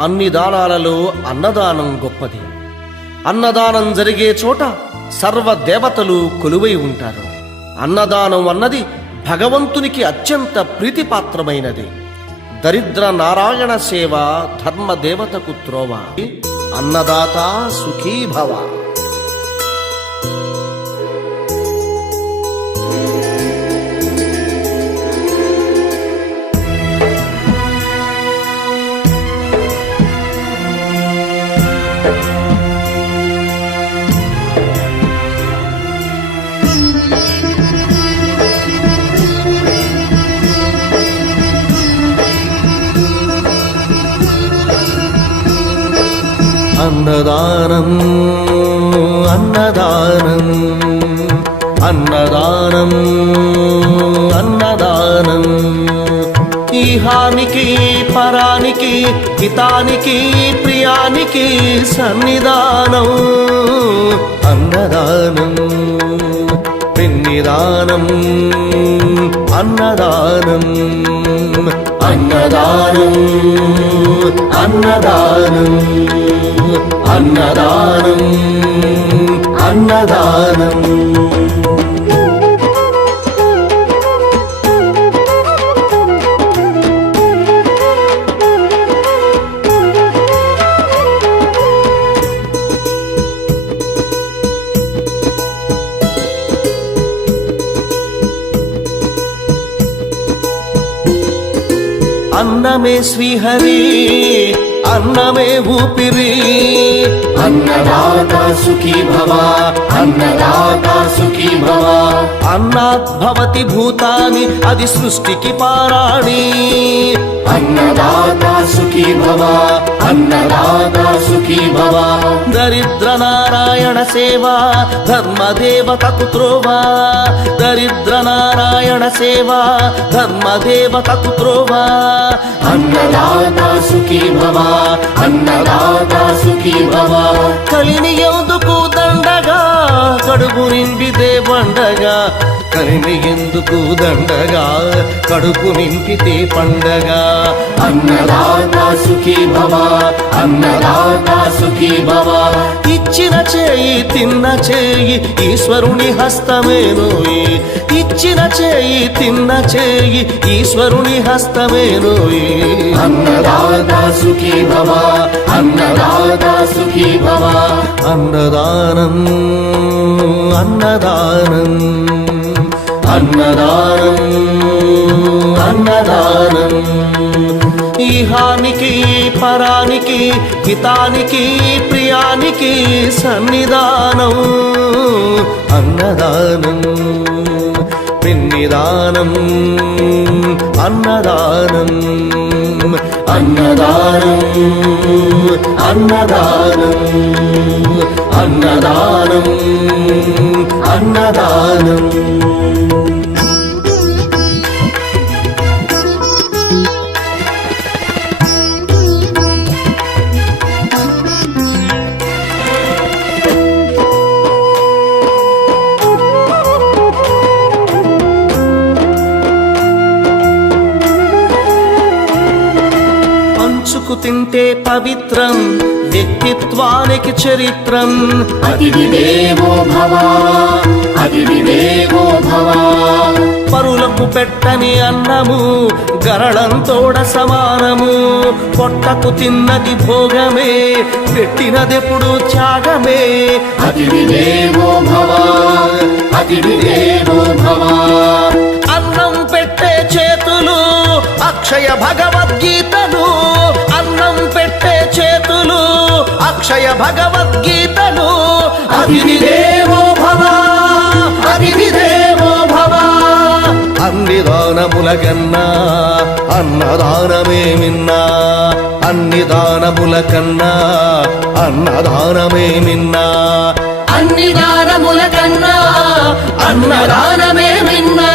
అన్ని దానాలలో అన్నదానం గొప్పది. అన్నదానం జరిగే చోట సర్వదేవతలు కొలువై ఉంటారు. అన్నదానం అన్నది భగవంతునికి అత్యంత ప్రీతిపాత్రమైనది. దరిద్ర నారాయణ సేవ ధర్మదేవతకు త్రోవ. అన్నదాత సుఖీభవ. అన్నదానం అన్నదానం అన్నదానం అన్నదానం ఈహానికి పరానికి హితానికి ప్రియానికి సన్నిధానం. అన్నదానం పిన్నిదానం అన్నదానం అన్నదానం అన్నదానం అన్నదానం అన్నదానం. అన్నమే శ్రీహరి అన్నమే ఊపిరి. అన్నదాత సుఖీ భవ అన్నదాత సుఖీ భవ. అన్నాత్ భవతి భూతాని అది సృష్టికి పారాణి. అన్నదాత సుఖీ భవ అన్నదాత సుఖీ భవ. దరిద్ర నారాయణ సేవ ధర్మదేవతకు త్రోవ. దరిద్ర నారాయణ సేవ ధర్మదేవతకు త్రోవ. అన్నదాత సుఖీ భవ అన్నదాత సుఖీ భవ. కలిని ఎందుకు దండగా కడుపు నింపితే పండగ. కలిని ఎందుకు దండగా కడుపు నింపితే పండగ. అన్నదాత సుఖీ భవ అన్నదాత సుఖీ భవ. ఇచ్చిన చేయి తిన్న చేయి ఈశ్వరుని హస్తమేనోయి. ఇచ్చిన చేయి తిన్న చేయి ఈశ్వరుని హస్తమేనోయి. అన్నదాత సుఖీ భవ అన్నదాత సుఖీ భవ. అన్నదానం అన్నదానం అన్నదానం అన్నదానం ఈహానికి పరానికి హితానికి ప్రియానికి సన్నిధానం. అన్నదానం పిన్నిదానం అన్నదానం అన్నదానం అన్నదానం అన్నదానం అన్నదానం. తింటే పవిత్రం వ్యక్తిత్వానికి చరిత్రం. అతిథి దేవో భవ అతిథి దేవో భవ. పరులకు పెట్టని అన్నము గరళంతోడ సమానము. పొట్టకు తిన్నది భోగమే పెట్టినదెప్పుడు త్యాగమే. అతిథి దేవో భవ అతిథి దేవో భవ. అన్నం పెట్టే చేతులు అక్షయ భగవద్గీతలు. అన్నం పెట్టే చేతులు అక్షయ భగవద్గీతలు. అతిథి దేవో భవ అతిథి దేవో భవ. అన్ని దానముల కన్నా అన్నదానమే మిన్నా. అన్ని దానముల కన్నా అన్నదానమే మిన్నా. అన్ని దానముల కన్నా అన్నదానమే మిన్నా.